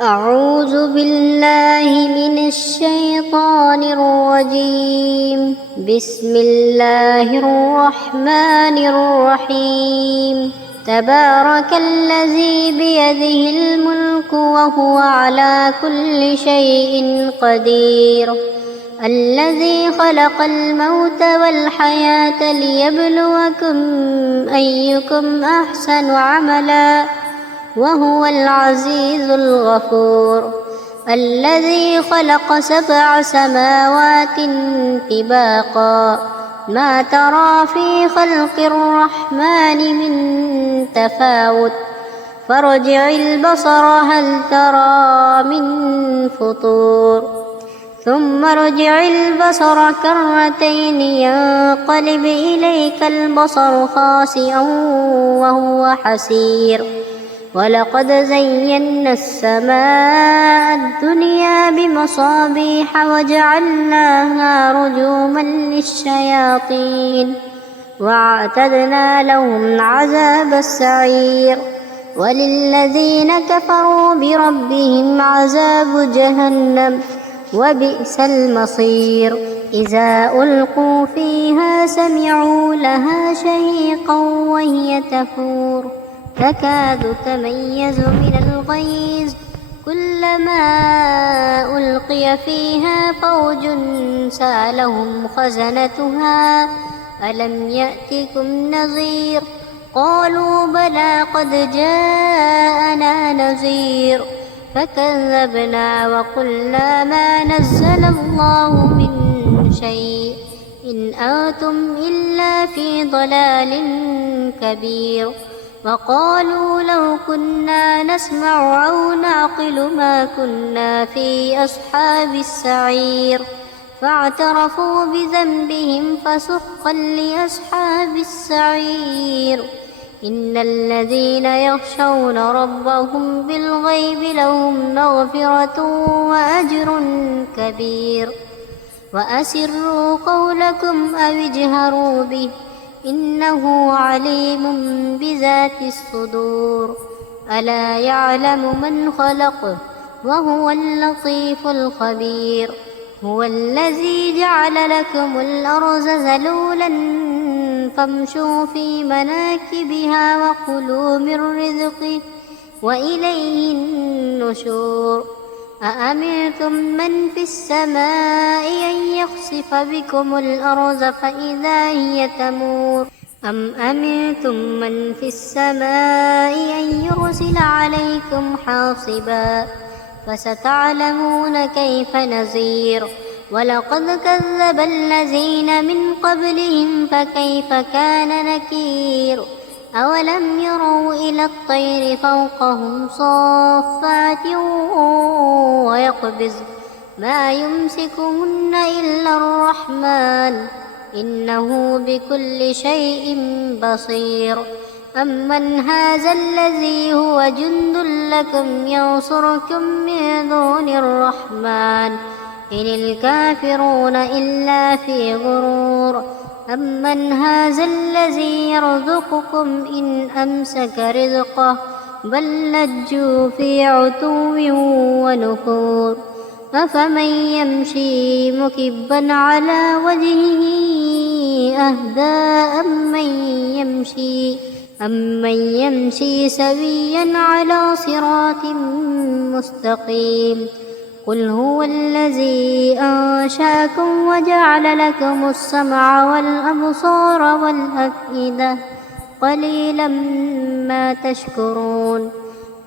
أعوذ بالله من الشيطان الرجيم. بسم الله الرحمن الرحيم. تبارك الذي بيده الملك وهو على كل شيء قدير. الذي خلق الموت والحياة ليبلوكم أيكم أحسن عملا وهو العزيز الغفور. الذي خلق 7 سماوات طباقا ما ترى في خلق الرحمن من تفاوت فارجع البصر هل ترى من فطور ثم ارجع البصر كرتين ينقلب إليك البصر خاسئا وهو حسير. ولقد زينا السماء الدنيا بمصابيح وجعلناها رجوما للشياطين وأعتدنا لهم عذاب السعير. وللذين كفروا بربهم عذاب جهنم وبئس المصير. إذا ألقوا فيها سمعوا لها شهيقا وهي تفور تكاد تميز من الغيظ كلما ألقي فيها فوج سألهم خزنتها ألم يأتكم نذير قالوا بلى قد جاءنا نذير فكذبنا وقلنا ما نزل الله من شيء إن أنتم إلا في ضلال كبير. وقالوا لو كنا نسمع أو نعقل ما كنا في أصحاب السعير فاعترفوا بذنبهم فسحقا لأصحاب السعير. إن الذين يخشون ربهم بالغيب لهم مغفرة وأجر كبير. وأسروا قولكم أو اجهروا به إنه عليم بذات الصدور. ألا يعلم من خلق وهو اللطيف الخبير. هو الذي جعل لكم الأرض ذلولا فامشوا في مناكبها وكلوا من رزقه وإليه النشور. أأمنتم من في السماء أن يخسف بكم الأرض فإذا هي تمور أم أمنتم من في السماء أن يرسل عليكم حاصبا فستعلمون كيف نذير. ولقد كذب الذين من قبلهم فكيف كان نكير. أولم يروا إلى الطير فوقهم صافات ويقبض ما يمسكهن إلا الرحمن إنه بكل شيء بصير. أمن هذا الذي هو جند لكم ينصركم من دون الرحمن إن الكافرون إلا في غرور. أمن هذا الذي يرزقكم إن أمسك رزقه بل لجوا في عتو ونفور. أفمن يمشي مكبا على وجهه أهدى أمن يمشي سويا على صراط مستقيم. قل هو الذي أنشأكم وجعل لكم السمع والأبصار والأفئدة قليلا ما تشكرون.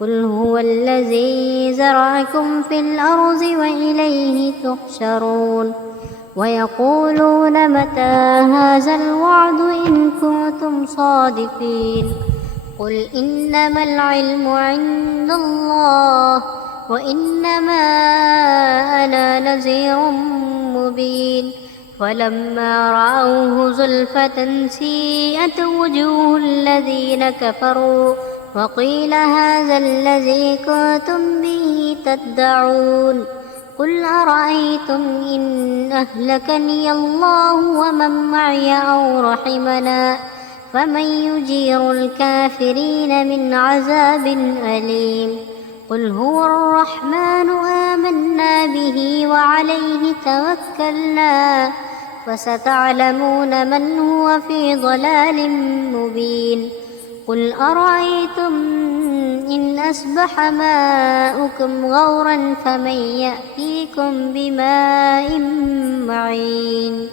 قل هو الذي زرعكم في الأرض وإليه تحشرون. ويقولون متى هذا الوعد إن كنتم صادقين. قل إنما العلم عند الله وإنما أنا نذير مبين. فلما رأوه زلفة سيئت وجوه الذين كفروا وقيل هذا الذي كنتم به تدعون. قل أرأيتم إن أهلكني الله ومن معي أو رحمنا فمن يجير الكافرين من عذاب أليم. قل هو الرحمن آمنا به وعليه توكلنا فستعلمون من هو في ضلال مبين قل أرأيتم إن أصبح ماؤكم غورا فمن يأتيكم بماء معين